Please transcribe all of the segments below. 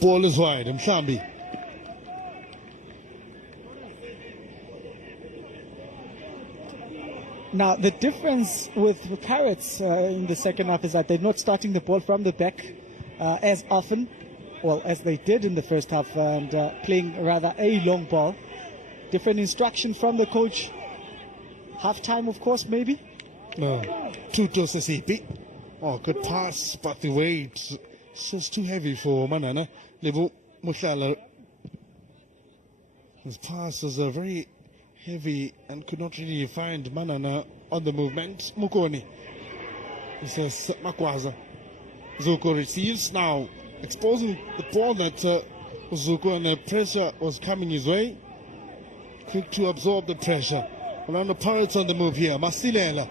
Ball is wide, Mhlambi. Now, the difference with the Pirates in the second half is that they're not starting the ball from the back as often, well, as they did in the first half, and playing rather a long ball. Different instruction from the coach. Half time, of course, maybe? No. Tuto Sesipi. Oh, good pass, but the weight is just too heavy for Manana. Levo Mushala. His pass was very heavy and could not really find Manana on the movement. Mukoni. He says Makwaza. Zuko receives now, exposing the ball that Zuko, and the pressure was coming his way. Quick to absorb the pressure. Around the Pirates on the move here. Masilela.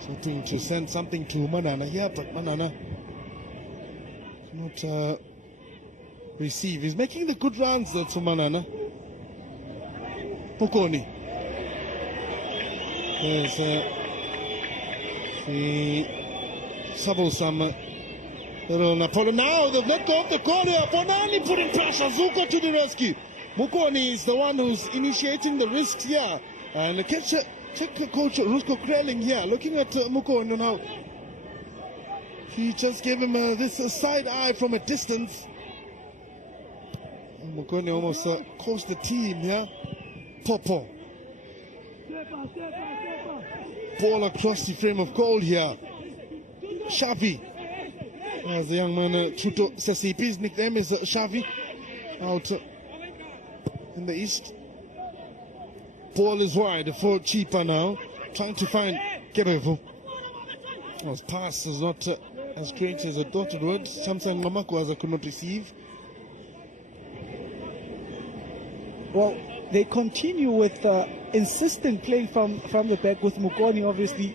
Something to send something to Manana here, but Manana cannot receive. He's making the good runs, that's Manana. Pokoni. There's the Sabosam. Napolo. Now they've let go of the corner. Bonani putting pressure. Zuko to the rescue. Mukoni is the one who's initiating the risks here. And check coach Rusko Kreling here, looking at Mukoni now. He just gave him this side eye from a distance. Mukoni almost cost the team here. Popo. Ball across the frame of goal here. Shavi. As the young man, Tuto Sesipi's nickname is Shavi. Out in the east. Ball is wide for Chippa now. Trying to find Kerevu. His pass is not as great as I thought it would. Samson Mamakwaza could not receive. Well, they continue with insistent playing from the back, with Mukoni obviously,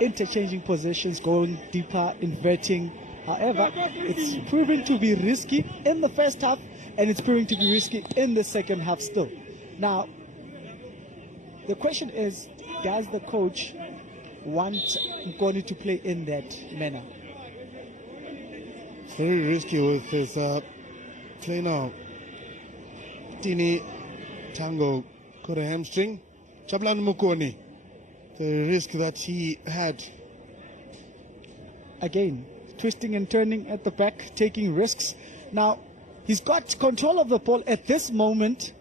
interchanging positions, going deeper, inverting. However, it's proving to be risky in the first half, and it's proving to be risky in the second half still. Now, the question is, does the coach want Mukoni to play in that manner? Very risky with his play now. Tini Tango got a hamstring. Chablan Mukoni, the risk that he had. Again, twisting and turning at the back, taking risks. Now, he's got control of the ball at this moment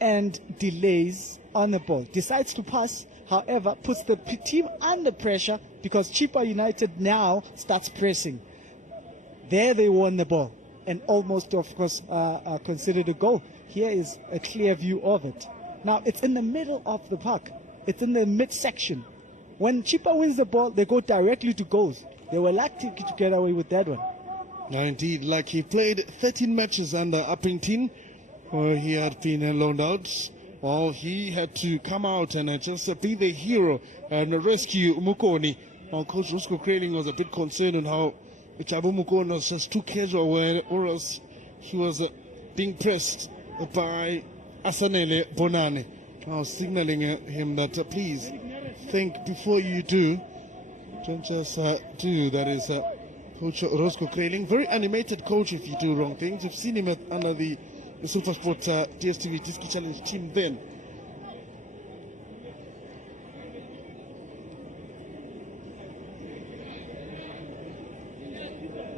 and delays on the ball. Decides to pass, however, puts the team under pressure because Chippa United now starts pressing. There they won the ball and almost, of course, considered a goal. Here is a clear view of it. Now, it's in the middle of the park. It's in the midsection. When Chippa wins the ball, they go directly to goals. They were lucky to get away with that one. No, indeed, like he played 13 matches under Uppington, where he had been loaned out. Well, he had to come out and just be the hero and rescue Mukoni. Now, Coach Rusko Kreling was a bit concerned on how Chabu Mukoni was just too casual, or else he was being pressed by Asanele Bonane. Now, signaling him that please think before you do. Don't just do. That is Coach Rusko Kreling. Very animated coach if you do wrong things. You've seen him under the SuperSport DSTV Diski Challenge team then.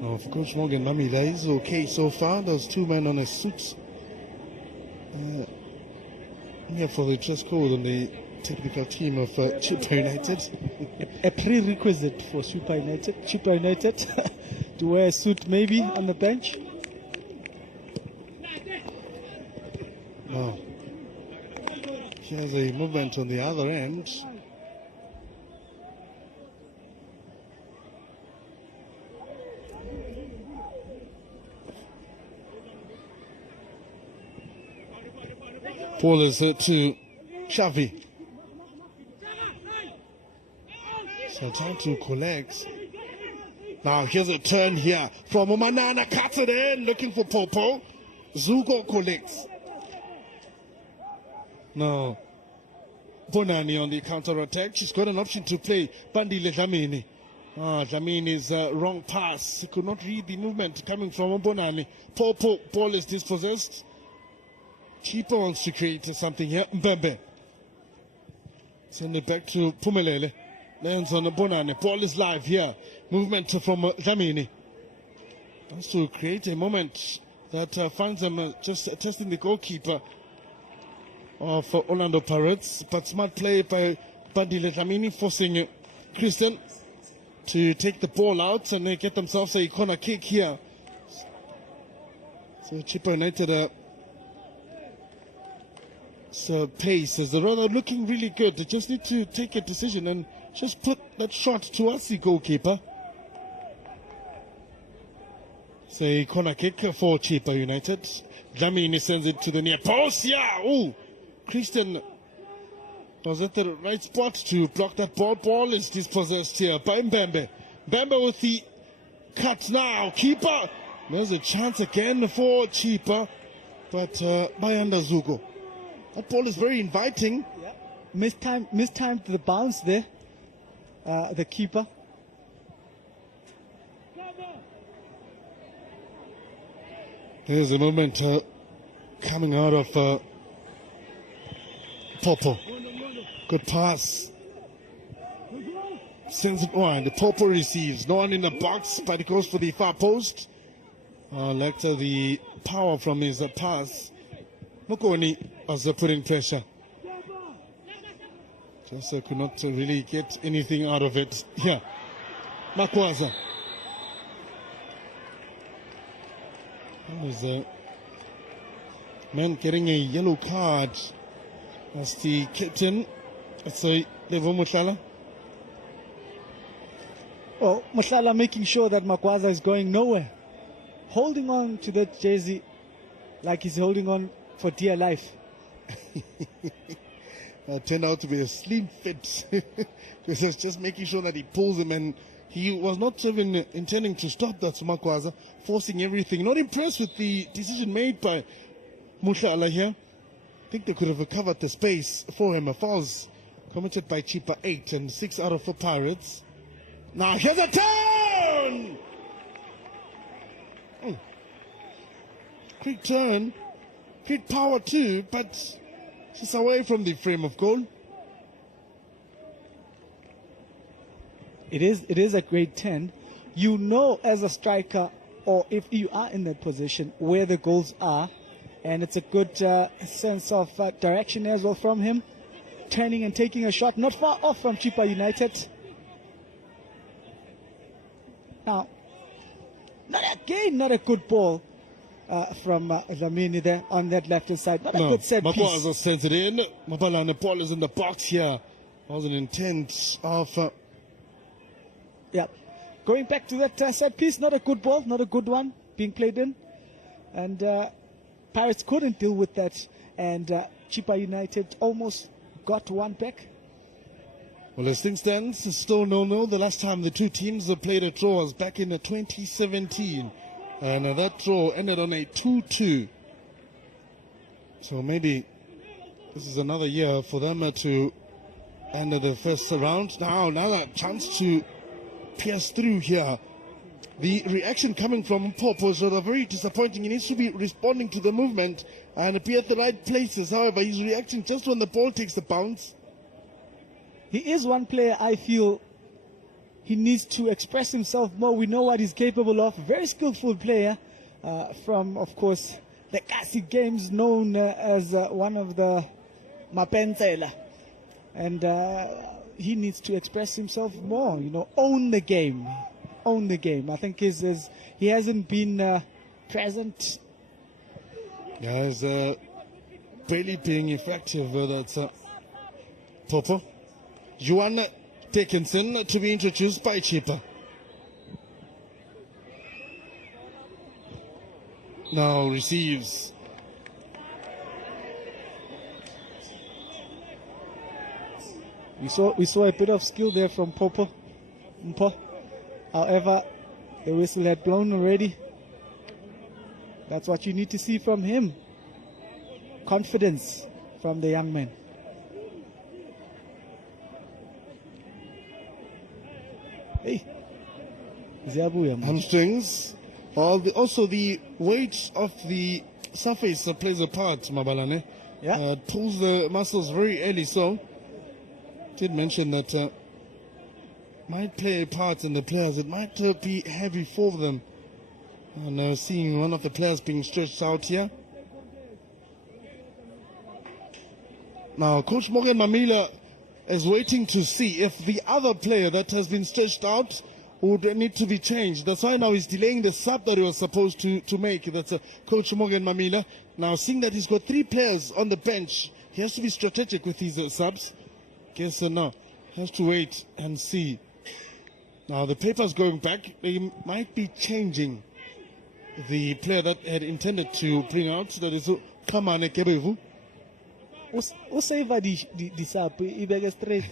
Now, for Coach Morgan Mamila is okay so far. Those two men on a suit. Here for the dress code on the technical team of Chippa United. A prerequisite for Chippa United to wear a suit maybe on the bench. Wow. Here's a movement on the other end. Ball is to Xavi. So time to collect. Now here's a turn here from Manana, cuts it in, looking for Popo. Zugo collects. Now Bonani on the counter attack. She's got an option to play Bandi Ledlamini. Dlamini's wrong pass. He could not read the movement coming from Mbonani. Ball is dispossessed. Chippa wants to create something here. Mbembe. Send it back to Pumelele. Lands on Mbonani. Ball is live here. Movement from Dlamini. Wants to create a moment that finds them just testing the goalkeeper of Orlando Pirates. But smart play by Bandile Dlamini, forcing Christian to take the ball out, and they get themselves a corner kick here. So Chippa United pace is rather looking really good. They just need to take a decision and just put that shot towards the goalkeeper. It's a corner kick for Chippa United. Dlamini sends it to the near post. Yeah, oh, Christian was at the right spot to block that ball. Ball is dispossessed here by Mbembe. Mbembe with the cut now. Keeper. There's a chance again for Chippa, but by Zugo. That ball is very inviting. Yeah. Mistimed the bounce there. The keeper. There's a moment coming out of Popo. Good pass. Sends it wide. The Popo receives. No one in the box, but it goes for the far post. Lacked the power from his pass. Mokoni was putting pressure. Just could not really get anything out of it. Yeah. Makwaza. That was a man getting a yellow card. That's the captain. That's a Levo Mutlala. Oh, Mutlala making sure that Makwaza is going nowhere. Holding on to that jersey like he's holding on for dear life. Turned out to be a slim fit. Because he was just making sure that he pulls him, and he was not even intending to stop that Makwaza, forcing everything. Not impressed with the decision made by Mutlala here. I think they could have covered the space for him. A fouls committed by Chippa, 8 and 6 out of 4 Pirates. Now here's a turn! Quick turn, quick power too, but just away from the frame of goal. It is a great 10. You know, as a striker, or if you are in that position, where the goals are, and it's a good sense of direction as well from him. Turning and taking a shot, not far off from Chippa United. Now, not a good ball from Dlamini there on that left-hand side. Not a good set piece. Makwaza sends it in. Mabala, the ball is in the box here. Was an intent of... Yeah. Going back to that set piece, not a good ball, not a good one being played in. And Pirates couldn't deal with that. And Chippa United almost got one back. Well, as things stand, it's still 0-0. The last time the two teams played a draw was back in 2017. And that draw ended on a 2-2. So maybe this is another year for them to end the first round. Now, another chance to pierce through here. The reaction coming from Popo is rather very disappointing. He needs to be responding to the movement and be at the right places. However, he's reacting just when the ball takes the bounce. He is one player I feel he needs to express himself more. We know what he's capable of. Very skillful player from, of course, the Kasi Games, known as one of the Mapenzela. And he needs to express himself more, you know, own the game. Own the game. I think he hasn't been present. Yeah, he's barely being effective. That's Popo. Johan Dickinson to be introduced by Chippa. Now receives. We saw a bit of skill there from Popo. However, the whistle had blown already. That's what you need to see from him. Confidence from the young man. Hey, Ziyabuya manje. Hamstrings. Also the weight of the surface plays a part, Mabalane. Yeah. Pulls the muscles very early, so did mention that might play a part in the players. It might be heavy for them. And seeing one of the players being stretched out here. Now, Coach Morgan Mamila is waiting to see if the other player that has been stretched out would need to be changed. That's why now he's delaying the sub that he was supposed to make. That's Coach Morgan Mamila. Now, seeing that he's got 3 players on the bench, he has to be strategic with his subs. Guess so now. Has to wait and see. Now, the paper's going back. They might be changing the player that had intended to bring out. That is Kamane Kebevu. Usave the sub, ibeke straight.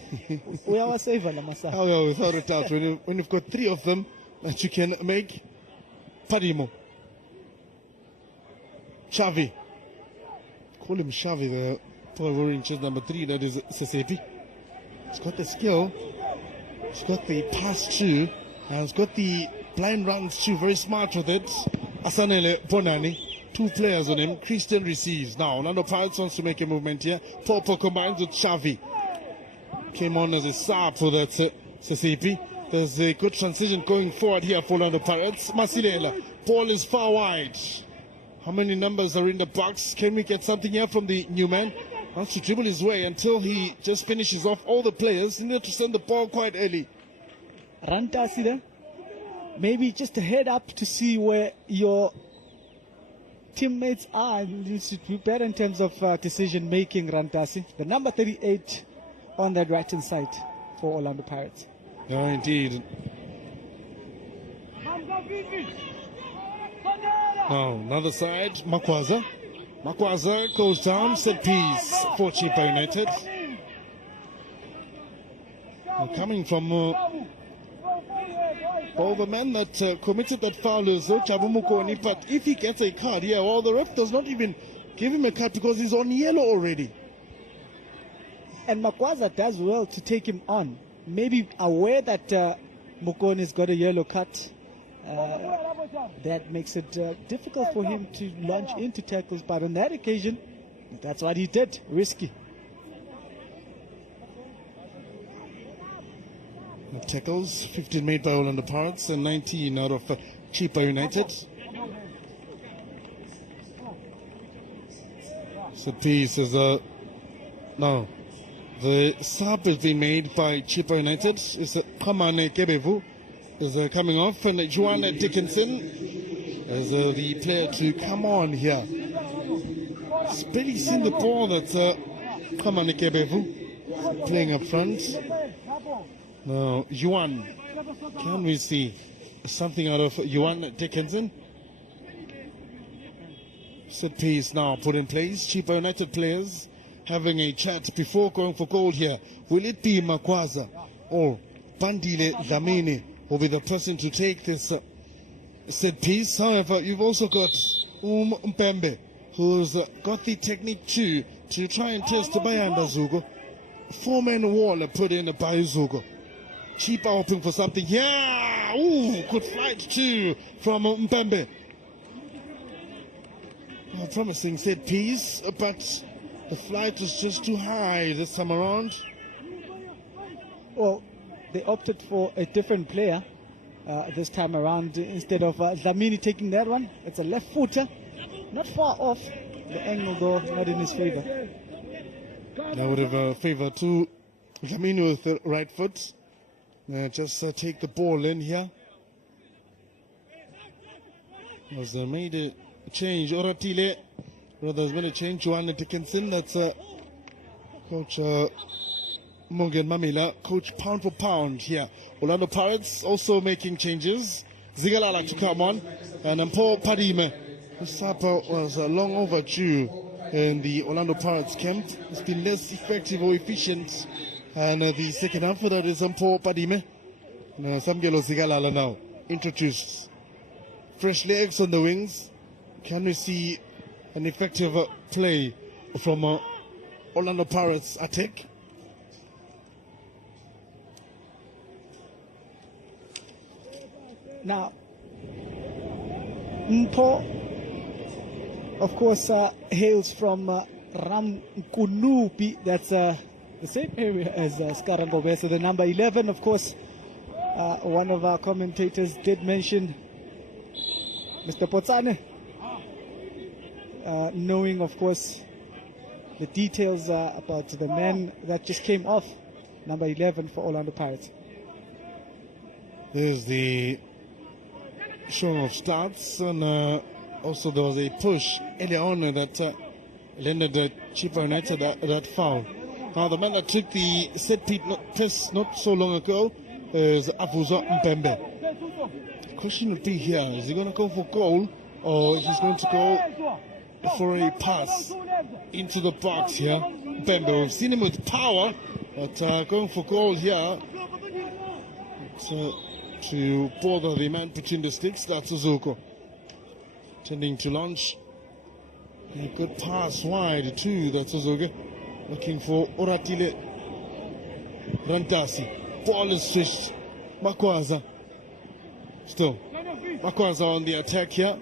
Uyawasave la masa. Oh, without a doubt. When you've got 3 of them that you can make. Padimo. Xavi. Call him Xavi, the boy wearing chest number 3, that is Sesepi. He's got the skill. He's got the pass too. And he's got the blind runs too. Very smart with it. Asanele Bonani. 2 players on him. Christian receives. Now, Orlando Pirates wants to make a movement here. Popo combines with Xavi. Came on as a sub for that Sesepi. There's a good transition going forward here for Orlando Pirates. Masilela. Ball is far wide. How many numbers are in the box? Can we get something here from the new man? Wants to dribble his way until he just finishes off all the players. He needs to send the ball quite early. Rantasi there. Maybe just a head up to see where your teammates are. You should be better in terms of decision making, Rantasi. The number 38 on that right hand side for Orlando Pirates. No, indeed. Now, another side, Makwaza. Makwaza goes down, set piece for Chippa United. And coming from all the men that committed that foul is Chabumukoni, but if he gets a card, yeah, well, the ref does not even give him a card because he's on yellow already. And Makwaza does well to take him on. Maybe aware that Mukoni's got a yellow card. That makes it difficult for him to launch into tackles, but on that occasion, that's what he did. Risky. The tackles, 15 made by Orlando Pirates and 19 out of Chippa United. So piece is now the sub is being made by Chippa United. It's Kamane Kebevu is coming off, and Juan Dickinson is the player to come on here. It's barely seen the ball that Kamane Kebevu playing up front. Now, Yuan, can we see something out of Yuan Dickinson? Set piece now put in place. Chippa United players having a chat before going for goal here. Will it be Makwaza or Bandile Dlamini will be the person to take this set piece? However, you've also got Mpembe, who's got the technique too to try and test Bayanda Zugo. 4-man wall put in by Zugo. Chippa hoping for something. Yeah! Ooh, good flight too from Mpembe. A promising set piece, but the flight was just too high this time around. Well, they opted for a different player this time around instead of Dlamini taking that one. It's a left footer, not far off. The angle though not in his favor. That would have favored to Dlamini with the right foot. Just take the ball in here. Was made a change. Oratile rather has made a change. Joanna Dickinson. That's Coach Morgan Mamila, coach pound for pound here. Orlando Pirates also making changes. Zigalala to come on, and Paul Padime. This supper was long overdue in the Orlando Pirates camp. It's been less effective or efficient, and the second half for that is Paul Padime. Samgelo Zigalala now introduced. Fresh legs on the wings. Can we see an effective play from Orlando Pirates attack? Now, Mpo, of course, hails from Ramkunupi. That's the same area as Skarangobe. So the number 11, of course, one of our commentators did mention Mr. Potsane, knowing, of course, the details about the man that just came off, number 11 for Orlando Pirates. There's the showing of stats, and also there was a push earlier on that landed Chippa United that foul. Now the man that took the set piece not so long ago is Afuzo Mpembe. The question would be here, is he going to go for goal, or he's going to go for a pass into the box here? Mpembe, we've seen him with power, but going for goal here to bother the man between the sticks. That's Uzuko tending to launch a good pass wide too. That's Uzuko looking for Oratile Rantasi. Ball is switched. Makwaza still. Makwaza on the attack here.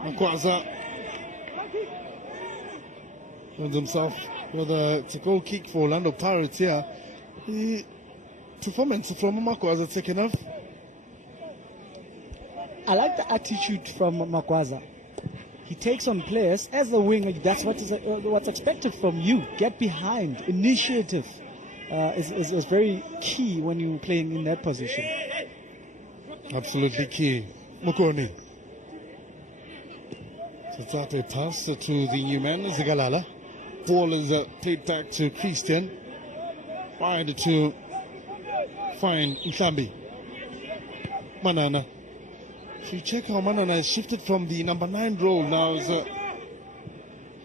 Makwaza finds himself with a goal kick for Orlando Pirates here. The performance from Makwaza second half. I like the attitude from Makwaza. He takes on players as a winger. That's what's expected from you. Get behind. Initiative is very key when you're playing in that position. Absolutely key. Mukoni. So it's out a pass to the new man, Zigalala. Ball is played back to Christian. Wide to find Mhlambi. Manana. If you check how Manana has shifted from the number 9 role, now is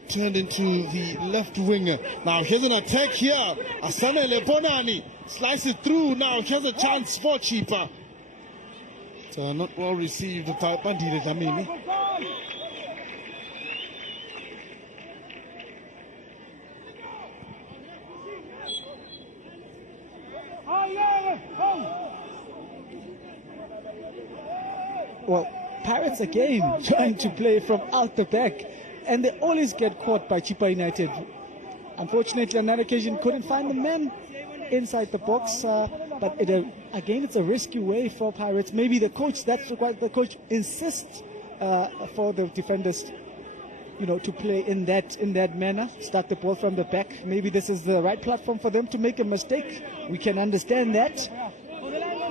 turned into the left winger. Now here's an attack here. Asane Lebonani slice it through. Now here's a chance for Chippa. So not well received by Bandile Dlamini. Well, Pirates again trying to play from out the back, and they always get caught by Chippa United. Unfortunately, on that occasion, couldn't find the man inside the box, but again, it's a risky way for Pirates. Maybe the coach, that's why the coach insists for the defenders, to play in that manner, start the ball from the back. Maybe this is the right platform for them to make a mistake. We can understand that,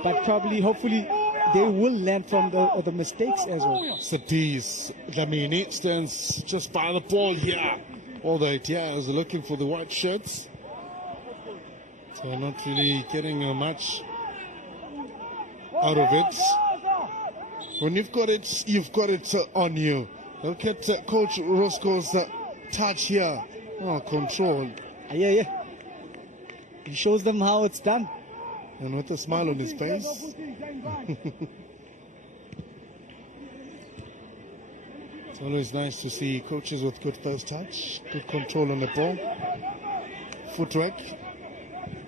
but probably, hopefully, they will learn from the mistakes as well. Satish Dlamini stands just by the ball here. All the ATRs are looking for the white shirts. So not really getting much out of it. When you've got it on you. Look at Coach Roscoe's touch here. Oh, control. Yeah. He shows them how it's done. And with a smile on his face. It's always nice to see coaches with good first touch, good control on the ball, footwork.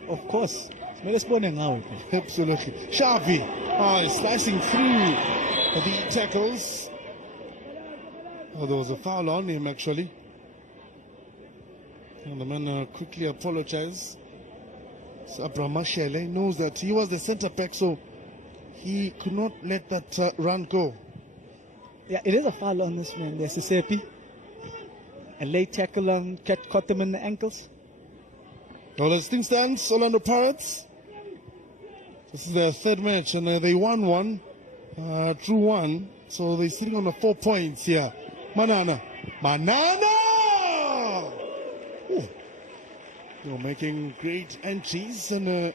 Of course. Absolutely. Shavi slicing through the tackles. Oh, there was a foul on him actually. And the man quickly apologized. So Abraham Mashele knows that he was the centre back, so he could not let that run go. Yeah, it is a foul on this man. There's Sisepi. A late tackle on caught them in the ankles. Well, as things stand, Orlando Pirates. This is their third match, and they won one, drew one. So they're sitting on the 4 points here. Manana! Ooh. You're making great entries, and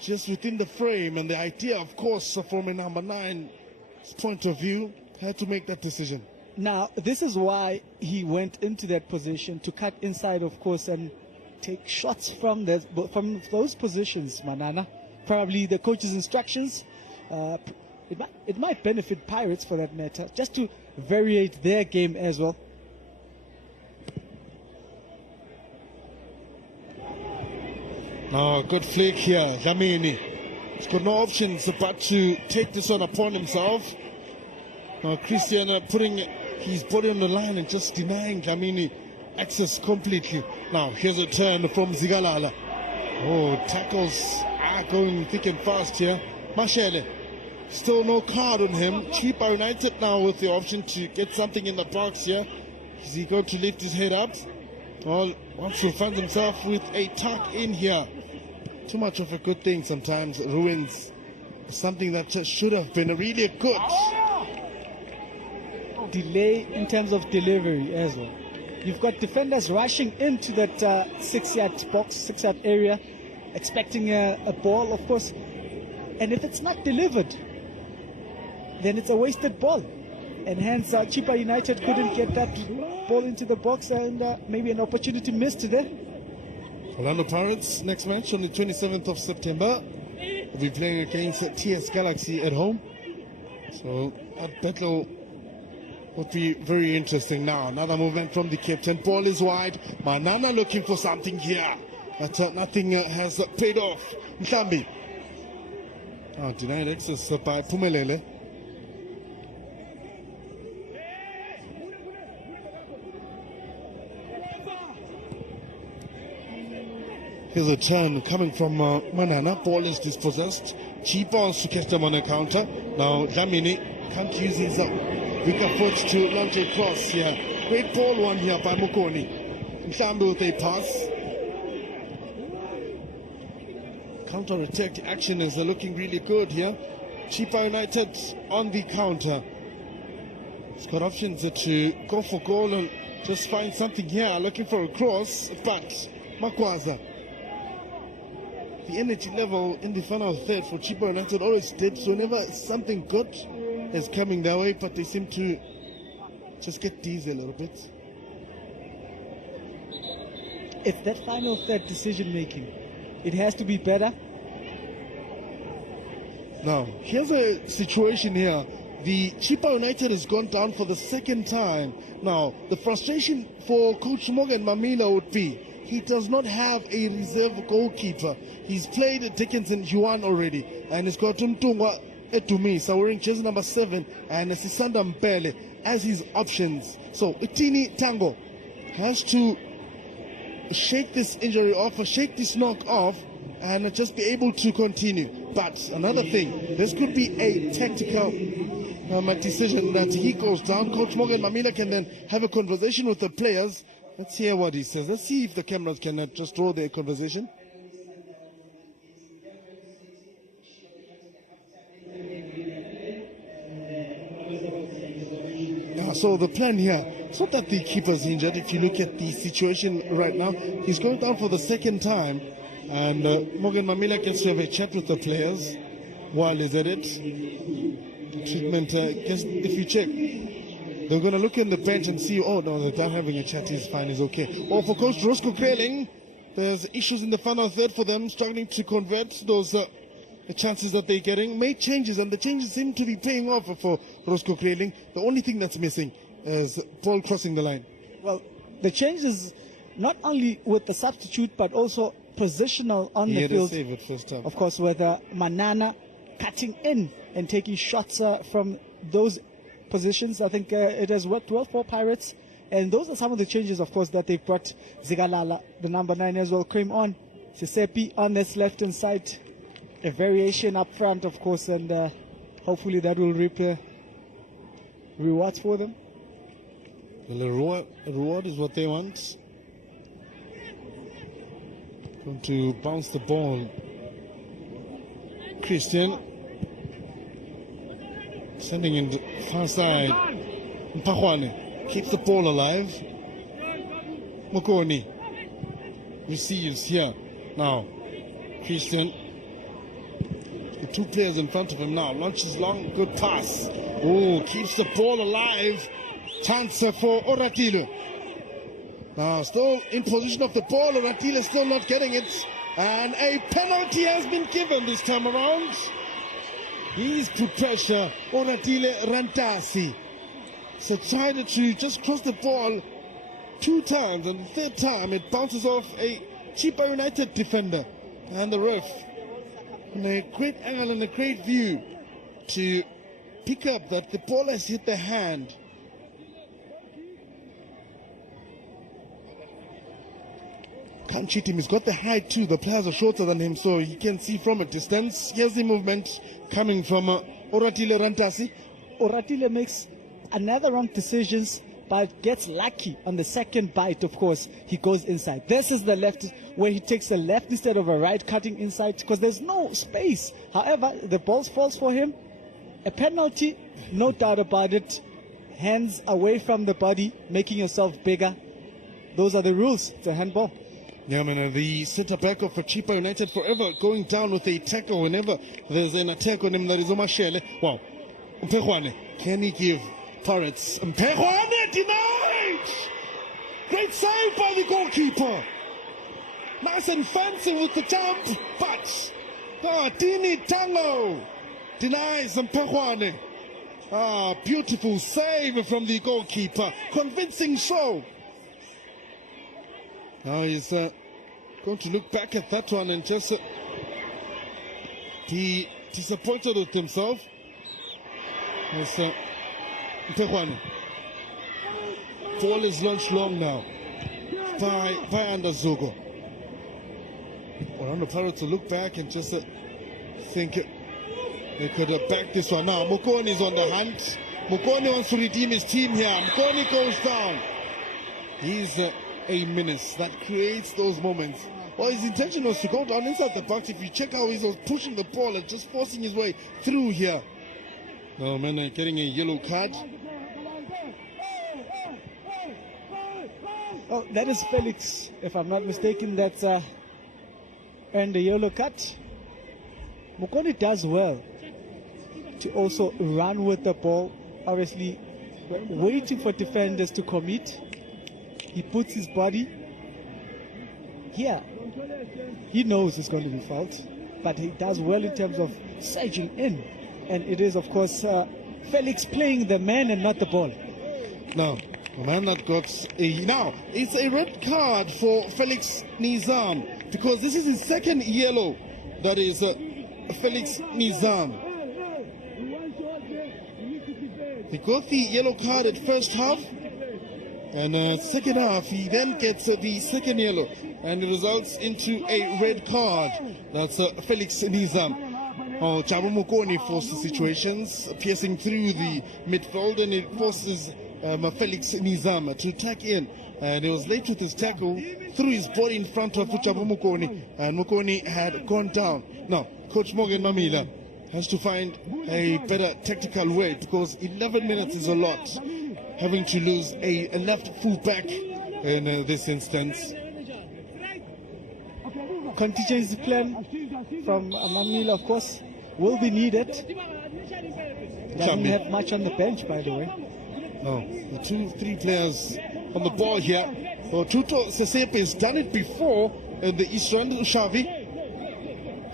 just within the frame, and the idea, of course, from a number 9's point of view, had to make that decision. Now, this is why he went into that position, to cut inside, of course, and take shots from those positions, Manana. Probably the coach's instructions. It might benefit Pirates, for that matter, just to variate their game as well. Now, good flick here, Dlamini. He's got no options but to take this one upon himself. Now Christian putting his body on the line and just denying Dlamini access completely. Now here's a turn from Zigalala. Oh, tackles are going thick and fast here. Mashele, still no card on him. Chippa United now with the option to get something in the box here. Is he going to lift his head up? Well, wants to find himself with a tuck in here. Too much of a good thing sometimes ruins something that just should have been a really good delay in terms of delivery as well. You've got defenders rushing into that 6-yard box, 6-yard area, expecting a ball, of course. And if it's not delivered, then it's a wasted ball. And hence, Chippa United couldn't get that ball into the box, and maybe an opportunity missed there. Orlando Pirates, next match on the 27th of September. Will be playing against TS Galaxy at home. So that battle would be very interesting. Now another movement from the captain. Ball is wide. Manana looking for something here, but nothing has paid off. Mhlambi denied access by Pumelele. Here's a turn coming from Manana. Ball is dispossessed. Chippa wants to catch them on a counter. Now Dlamini can't use his weaker foot to launch a cross here. Great ball one here by Mokoni. Mhlambi with a pass. Counter-attack action is looking really good here. Chippa United on the counter. It's got options to go for goal and just find something here. Looking for a cross, but Makwaza. The energy level in the final third for Chippa United always did, so whenever something good is coming their way, but they seem to just get dizzy a little bit. It's that final third decision making. It has to be better. Now, here's a situation here. The Chippa United has gone down for the second time. Now, the frustration for Coach Morgan Mamila would be he does not have a reserve goalkeeper. He's played Dickinson Juan already, and he's got Tumtungwa Etumisa wearing jersey number 7 and Sisanda Mpele as his options. So Itini Tango has to shake this injury off, shake this knock off, and just be able to continue. But another thing, this could be a tactical decision that he goes down. Coach Morgan Mamila can then have a conversation with the players. Let's hear what he says. Let's see if the cameras can just draw their conversation. So the plan here, it's not that the keeper's injured. If you look at the situation right now, he's going down for the second time. And Morgan Mamila gets to have a chat with the players while he's at it. Treatment, if you check, they're going to look in the bench and see, oh no, they're done having a chat, he's fine, he's okay. Or for Coach Roscoe Kreling, there's issues in the final third for them, struggling to convert those the chances that they're getting. Made changes, and the changes seem to be paying off for Roscoe Kreling. The only thing that's missing is ball crossing the line. Well, the changes not only with the substitute, but also positional on the field. Save it first time. Of course, with Manana cutting in and taking shots from those positions. I think it has worked well for Pirates, and those are some of the changes, of course, that they've brought. Zigalala, the number 9 as well, came on. Sisepi on this left-hand side, a variation up front, of course, and hopefully that will reap rewards for them. Well, a reward is what they want. Going to bounce the ball. Christian sending in the far side. Mpahwane keeps the ball alive. Mokoni receives here. Now Christian, the two players in front of him now, launches long, good pass. Oh, keeps the ball alive. Chance for Oratile. Now still in position of the ball. Oratile still not getting it, and a penalty has been given this time around. He's put pressure. Oratile Rantasi. So tried to just cross the ball 2 times, and the 3rd time it bounces off a Chippa United defender, and the ref And a great angle and a great view to pick up that the ball has hit the hand. Can't cheat him, he's got the height too. The players are shorter than him, so he can see from a distance. Here's the movement coming from Oratile Rantasi. Oratile makes another wrong decisions, but gets lucky on the second bite. Of course, he goes inside. This is the left, where he takes the left instead of a right, cutting inside, because there's no space. However, the ball falls for him. A penalty, no doubt about it. Hands away from the body, making yourself bigger. Those are the rules. It's a handball. Yeah, man, the centre back of Chippa United forever going down with a tackle whenever there's an attack on him. That is Omashele. Wow. Mpehwane, can he give Pirates? Mpehwane denied! Great save by the goalkeeper. Nice and fancy with the jump, but Dini Tango denies Mpehwane. Beautiful save from the goalkeeper. Convincing show. Now he's going to look back at that one and just be disappointed with himself. Yes, Mpehwane. Ball is launched long now by Andazogo. Orlando Pirates will look back and just think they could have backed this one. Now Mokoni is on the hunt. Mokoni wants to redeem his team here. Mokoni goes down. He's a menace that creates those moments. Well, his intention was to go down inside the box. If you check how he was pushing the ball and just forcing his way through here. No, man, getting a yellow card. Oh, that is Felix, if I'm not mistaken, that's earned a yellow card. Mokoni does well to also run with the ball, obviously waiting for defenders to commit. He puts his body here. He knows it's going to be fouled, but he does well in terms of surging in. And it is, of course, Felix playing the man and not the ball. Now, the man that got now, it's a red card for Felix Nizam, because this is his second yellow. That is Felix Nizam. He got the yellow card at first half. And second half, he then gets the second yellow, and it results into a red card. That's Felix Nizam. Chabo Mokoni forces situations, piercing through the midfield, and it forces Felix Nizam to attack in. And he was late with his tackle, threw his body in front of Chabo Mokoni, and Mokoni had gone down. Now, Coach Morgan Mamila has to find a better tactical way, because 11 minutes is a lot. Having to lose a left full back in this instance. Contingency plan from Mamila, of course, will be needed. Doesn't have much on the bench, by the way. No, the 2-3 players on the ball here. So Tuto Sesepe has done it before in the East Rand.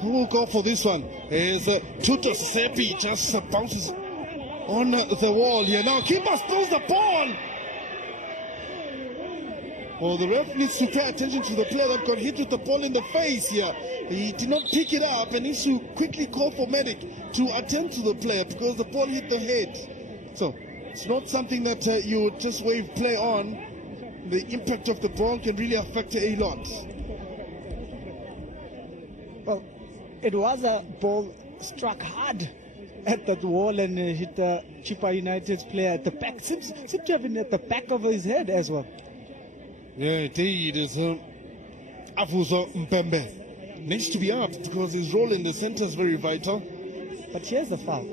Who will go for this one? Is Tuto Sesepe just bounces on the wall here. Now keeper spills the ball. Well, the ref needs to pay attention to the player that got hit with the ball in the face here. He did not pick it up and needs to quickly call for medic to attend to the player, because the ball hit the head. So it's not something that you just wave play on. The impact of the ball can really affect a lot. Well, it was a ball struck hard at that wall and hit the Chippa United's player at the back. Seems to have been at the back of his head as well. Yeah, indeed. It is Afuso Mpembe. Needs to be up, because his role in the center is very vital. But here's the foul.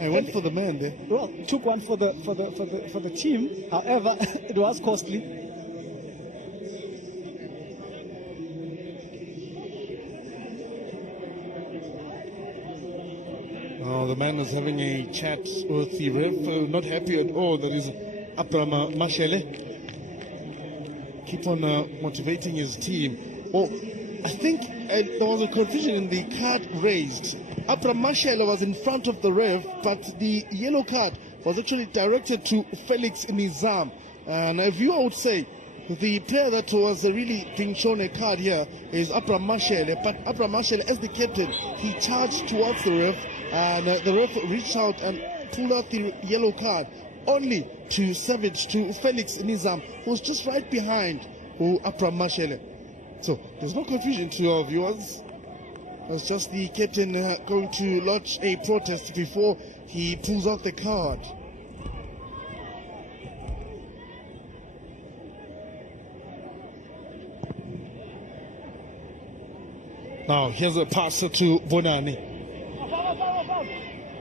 I went for the man there. Well, took one for the team. However, it was costly. Oh, the man is having a chat with the ref. Not happy at all. That is Abraham Mashele. Keep on motivating his team. Oh, I think there was a confusion in the card raised. Abraham Mashele was in front of the ref, but the yellow card was actually directed to Felix Nizam. And if you would say The player that was really being shown a card here is Abram Mashele, but Abram Mashele, as the captain, he charged towards the ref, and the ref reached out and pulled out the yellow card, only to savage to Felix Nizam, who was just right behind Abram Mashele. So there's no confusion to our viewers. It's just the captain going to lodge a protest before he pulls out the card. Now here's a pass to Bonani.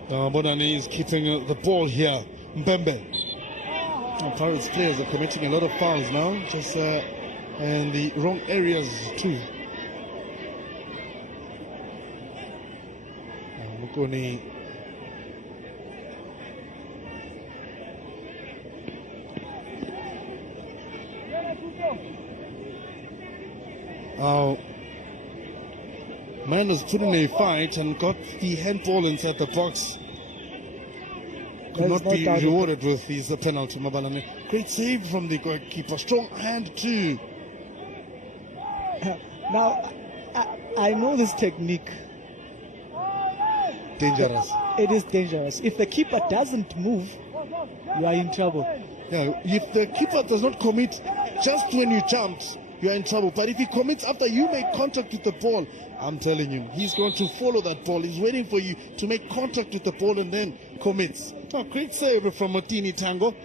Bonani is keeping the ball here. Mbembe. Pirates players are committing a lot of fouls now, just in the wrong areas too. Mukoni. Man was put in a fight and got the handball inside the box. Could not be rewarded with this penalty, Mabalane. Great save from the goalkeeper. Strong hand too. Now, I know this technique. Dangerous. It is dangerous. If the keeper doesn't move, you are in trouble. Yeah, if the keeper does not commit just when you jumped, you are in trouble. But if he commits after you make contact with the ball, I'm telling you, he's going to follow that ball. He's waiting for you to make contact with the ball and then commits. Oh, great save from Motini Tango.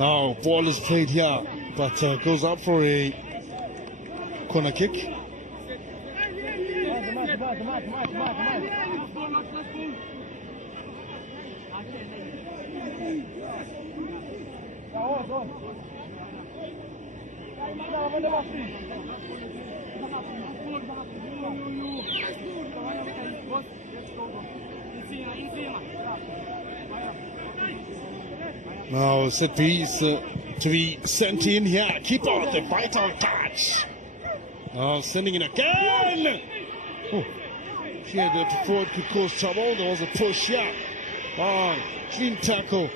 Now, ball is played here, but goes out for a corner kick. Now set piece to be sent in here. Keeper with the vital touch. Now sending in again. Oh, here the forward could cause trouble. There was a push here. Clean tackle.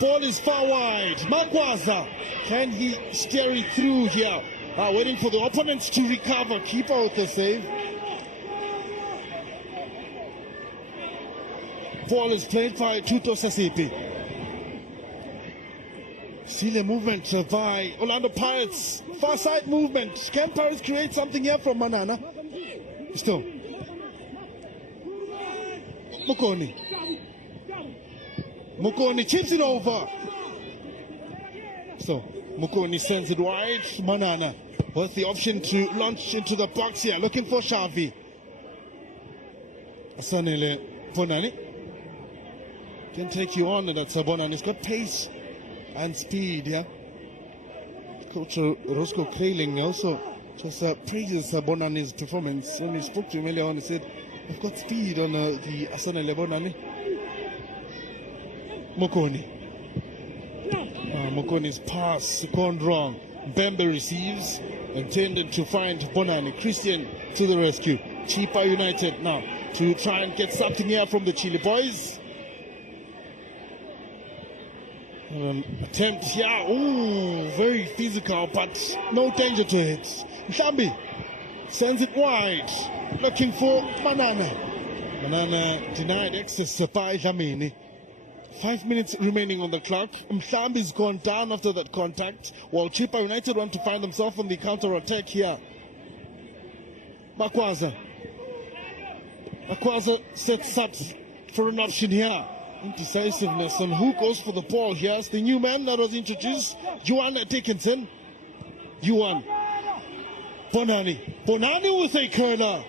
Ball is far wide. Magwaza, can he steer it through here? Waiting for the opponents to recover. Keeper with the save. Ball is played by Tuto Sasipi. See the movement by Orlando Pirates. Far side movement. Can Pirates create something here from Manana? Still. Mukoni. Mukoni chips it over. So Mukoni sends it wide. Manana with the option to launch into the box here, looking for Shavi. Asanele Bonani can take you on. That's Bonani. He's got pace and speed, yeah. Coach Roscoe Kraling also just praises Bonani's performance. When he spoke to him earlier on, he said, "I've got speed on the Asanele Bonani." Mokoni. Mokoni's pass gone wrong. Bembe receives, intended to find Bonani. Christian to the rescue. Chippa United now to try and get something here from the Chile boys. Attempt here. Ooh, very physical, but no danger to it. Mhlambi sends it wide, looking for Manana. Manana denied access by Dlamini. 5 minutes remaining on the clock. Mhlambi's gone down after that contact, while Chippa United want to find themselves on the counter-attack here. Makwaza sets up for an option here. Indecisiveness on who goes for the ball. Here's the new man that was introduced, Juan Dickinson. Juan Bonani with a curler.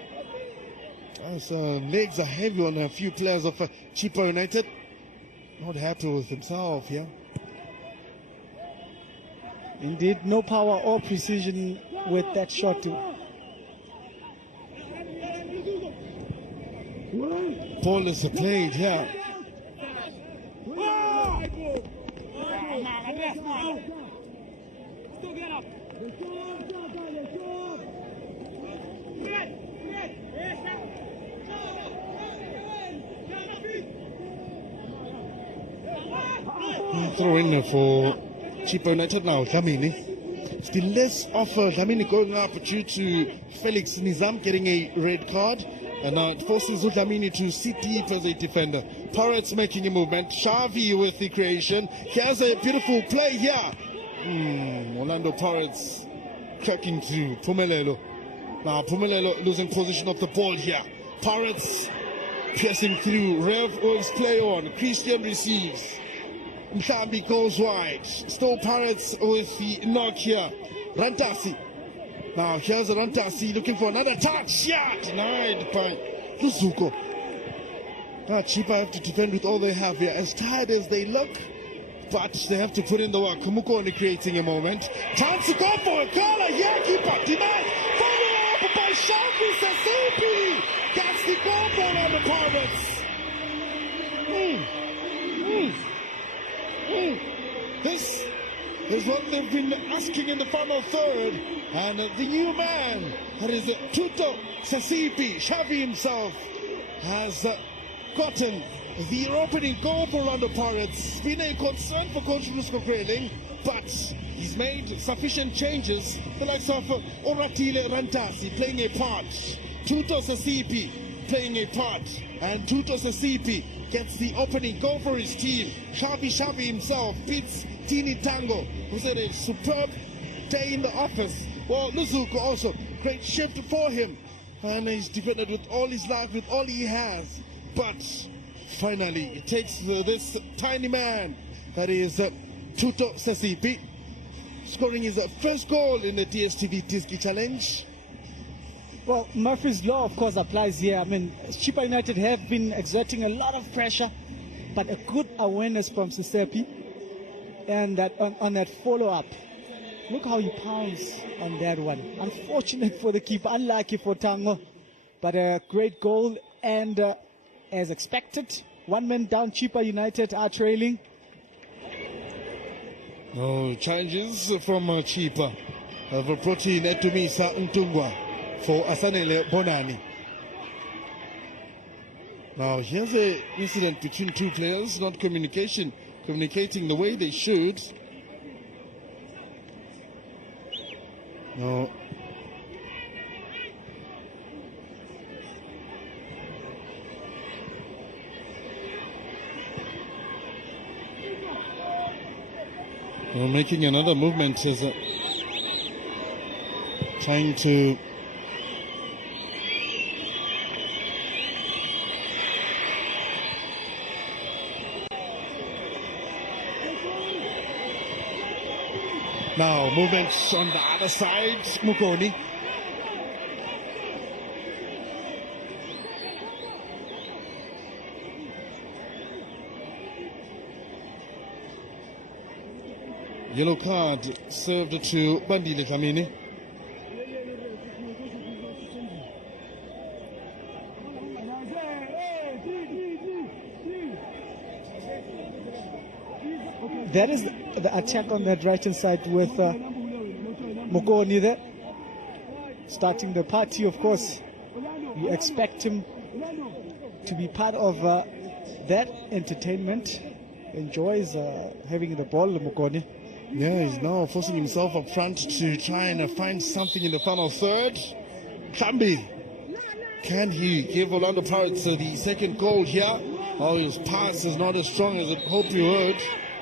His legs are heavy on a few players of Chippa United. Not happy with himself here. Indeed, no power or precision with that shot. Ball is played here. throwing for Chippa United now, Dlamini. Still less of Dlamini going up due to Felix Nizam getting a red card. And now it forces Dlamini to sit deep as a defender. Pirates making a movement. Xavi with the creation. Here's a beautiful play here. Orlando Pirates cracking through. Pumelelo. Now Pumelelo losing position of the ball here. Pirates piercing through. Rev Wolves play on. Christian receives. Mhlambi goes wide. Still Pirates with the knock here. Rantasi. Now here's Rantasi looking for another touch. Yeah, denied by Luzuko. Now Chippa have to defend with all they have here. As tired as they look, but they have to put in the work. Kumuko only creating a moment. Chance to go for a corner. Yeah, keeper denied. Follow up by Shalvi Sasupi. That's the goal for on the Pirates. This is what they've been asking in the final third. And the new man, that is Tuto Sasipi, Xavi himself, has gotten the opening goal for Orlando Pirates. It's been a concern for Coach Lusko Kreling, but he's made sufficient changes. The likes of Oratile Rantasi playing a part, Tuto Sasipi playing a part, and Tuto Sasipi gets the opening goal for his team. Xavi himself beats Tini Tango, who's had a superb day in the office. Well, Luzuko also, great shift for him. And he's defended with all his life, with all he has. But finally, it takes this tiny man, that is Tuto Sasipi, scoring his first goal in the DSTV Diski Challenge. Well, Murphy's Law, of course, applies here. I mean, Chippa United have been exerting a lot of pressure, but a good awareness from Sisepi. And that on that follow-up, look how he pounds on that one. Unfortunate for the keeper, unlucky for Tango, but a great goal. And as expected, one man down, Chippa United are trailing. No challenges from Chippa. Have brought in Etumisa Ntungwa for Asanele Bonani. Now here's an incident between two players, not communicating the way they should. No. Well, making another movement is trying to now movements on the other side. Mukoni. Yellow card served to Bandile Kamini. That is the attack on that right hand side with Mokoni there. Starting the party, of course. You expect him to be part of that entertainment. Enjoys having the ball, Mokoni. Yeah, he's now forcing himself up front to try and find something in the final third. Kambi, can he give Orlando Pirates the second goal here? Oh, his pass is not as strong as I hope you heard.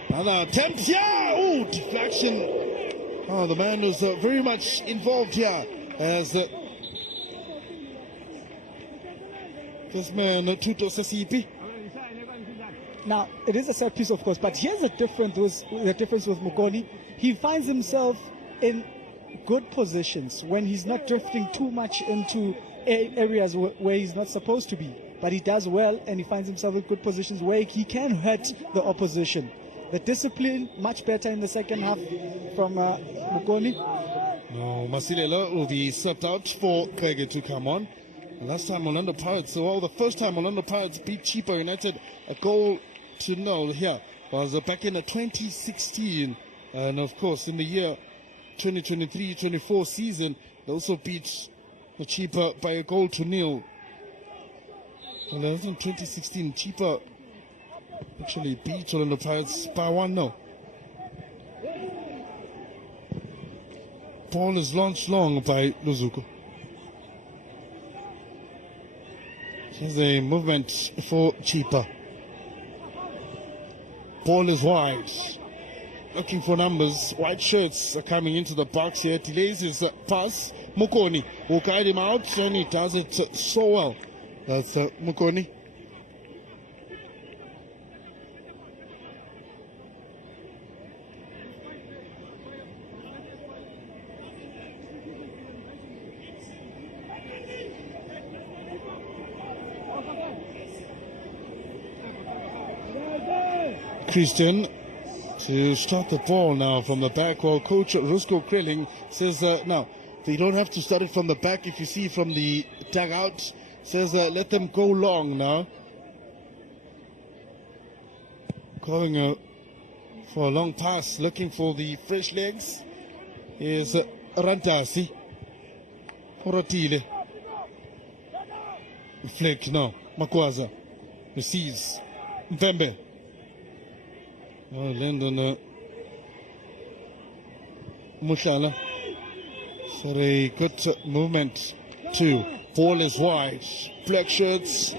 Another attempt here. Oh, deflection. Oh, the man was very much involved here as this man, Tuto Sasipi. Now, it is a set piece, of course, but here's the difference with Mukoni. He finds himself in good positions when he's not drifting too much into areas where he's not supposed to be. But he does well, and he finds himself in good positions where he can hurt the opposition. The discipline, much better in the second half from Mukoni. No, Masilela will be swept out for Kege to come on. Last time Orlando Pirates, well, the first time Orlando Pirates beat Chippa United a goal to nil here was back in 2016. And of course, in the year 2023-24 season, they also beat Chippa by a goal to nil. And that was in 2016. Chippa actually beat Orlando Pirates by 1-0. Ball is launched long by Luzuko. Here's a movement for Chippa. Ball is wide. Looking for numbers. White shirts are coming into the box here. Delays his pass. Mukoni will guide him out, and he does it so well. That's Mukoni. Christian to start the ball now from the back, while coach Rusko Krilling says now they don't have to start it from the back. If you see from the dugout, says let them go long now. Going for a long pass, looking for the fresh legs is Rantasi. Horatile. Flick now. Makwaza receives. Mpembe. Lyndon Mushala. So a good movement too. Ball is wide. Black shirts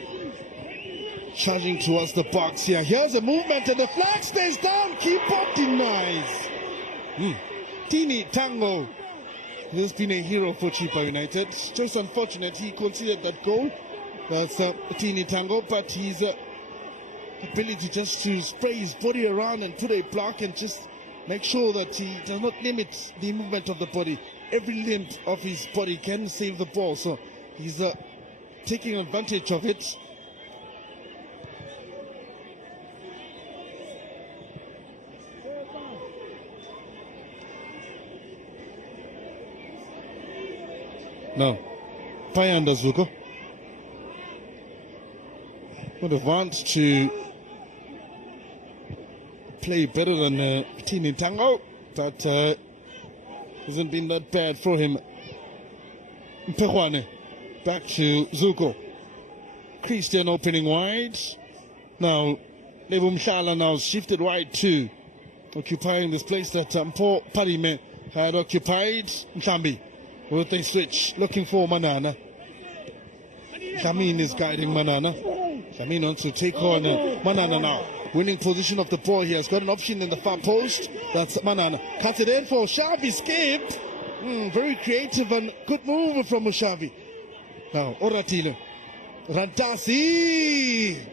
charging towards the box here. Here's a movement and the flag stays down. Keeper denies. Tini Tango has been a hero for Chippa United. Just unfortunate he conceded that goal. That's Tini Tango, but his ability just to spray his body around and put a block and just make sure that he does not limit the movement of the body. Every limb of his body can save the ball, so he's taking advantage of it. Now, Payanda Zuko would have wanted to play better than Tini Tango, but hasn't been that bad for him. Mpehwane back to Zuko. Christian opening wide. Now Lebu Mshala now shifted wide too, occupying this place that Mpo Parime had occupied. Mshambi with a switch, looking for Manana. Shamin is guiding Manana. Shamin wants to take on Manana now. Winning position of the ball. He has got an option in the far post. That's Manana. Cuts it in for Shavi. Escaped. Very creative and good move from Mushavi. Now, Oratile. Rantasi.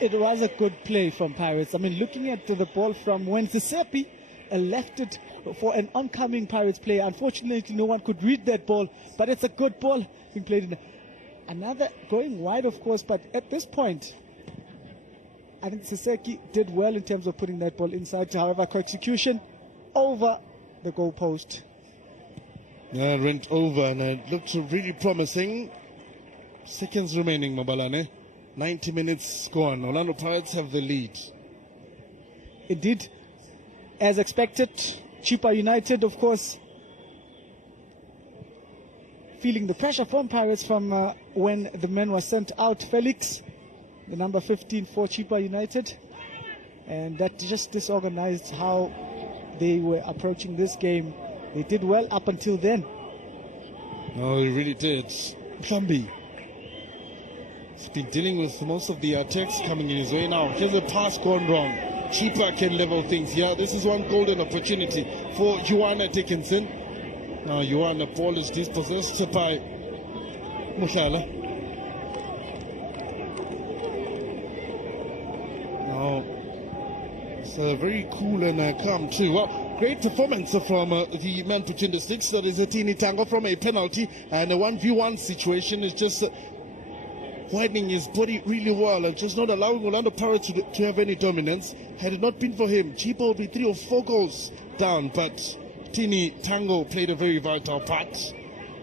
It was a good play from Pirates. I mean, looking at the ball from when Zisepi left it for an oncoming Pirates player. Unfortunately, no one could read that ball, but it's a good ball being played in. Another going wide, of course, but at this point, I think Siseki did well in terms of putting that ball inside. However, execution over the goalpost. Yeah, it went over and it looked really promising. Seconds remaining, Mabalane. 90 minutes gone. Orlando Pirates have the lead. Indeed, as expected, Chippa United, of course, feeling the pressure from Pirates from when the man was sent out, Felix, the number 15 for Chippa United, and that just disorganized how they were approaching this game. They did well up until then. Oh, they really did. Plumby. He's been dealing with most of the attacks coming in his way now. Here's a pass gone wrong. Chippa can level things here. This is one golden opportunity for Joanna Dickinson. Now Joanna, ball is dispossessed by Mushala. Now it's very cool and calm too. Well, great performance from the man between the sticks. That is a Tini Tango from a penalty, and a 1v1 situation is just widening his body really well and just not allowing Orlando Pirates to have any dominance. Had it not been for him, Chippa would be 3 or 4 goals down, but Tini Tango played a very vital part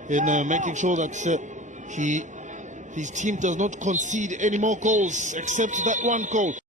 in making sure that his team does not concede any more goals except that one goal.